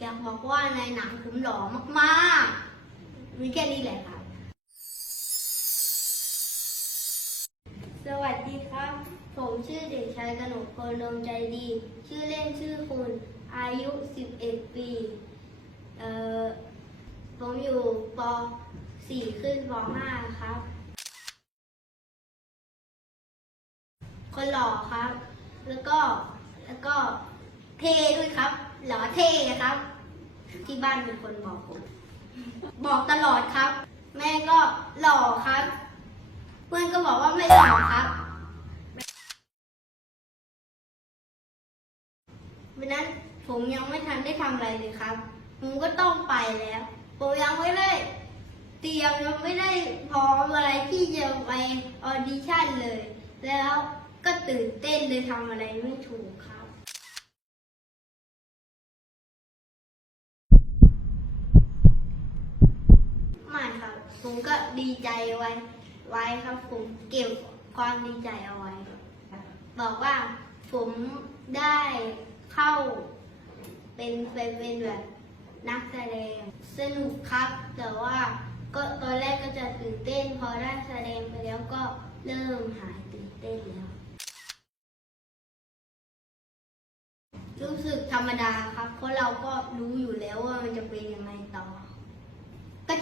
อยากบอกว่าในหนังผมหล่อมากๆ มีแค่นี้แหละครับ สวัสดีครับ ผมชื่อเด็กชายกนกพลดวงใจดี ชื่อเล่นชื่อคุณ อายุ 11 ปี เอ่อ ผมอยู่ป .4 ขึ้นป .5 ครับ คนหล่อครับ แล้วก็ แล้วก็ เท่ด้วยครับ หล่อเท่ครับ ที่บ้านเป็นคนบอกผม บอกตลอดครับ แม่ก็หล่อครับ เพื่อนก็บอกว่าไม่หล่อครับวันนั้นผมยังไม่ทันได้ทำอะไรเลยครับ ผมก็ต้องไปแล้ว ผมยังไม่ได้เตรียมยังไม่ได้พร้อมอะไรที่จะไปออดิชั่นเลย แล้วก็ตื่นเต้นเลยทำอะไรไม่ถูกครับ ไม่ครับ ผมก็ดีใจไว้ไว้ครับ ผมเก็บความดีใจเอาไว้ บอกว่าผมได้เข้าเป็นเป็นแบบนักแสดงสนุกครับ แต่ว่าก็ตอนแรกก็จะตื่นเต้น พอได้แสดงไปแล้วก็เริ่มหายตื่นเต้นแล้ว รู้สึกธรรมดาครับ เพราะเราก็รู้อยู่แล้วว่ามันจะเป็นยังไงต่อ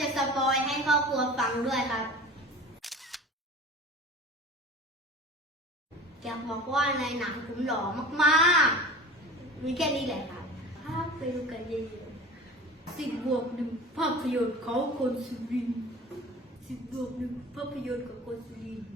จะสปอยให้ครอบครัวฟังด้วยครับ อยากบอกว่าในหนังผมหล่อมากๆ มีแค่นี้แหละครับภาพไปดูกันเยอะๆสิบบวกหนึ่งภาพยนตร์ของคนสุรินสิบบวกหนึ่งภาพยนตร์ของคนสุรินทร์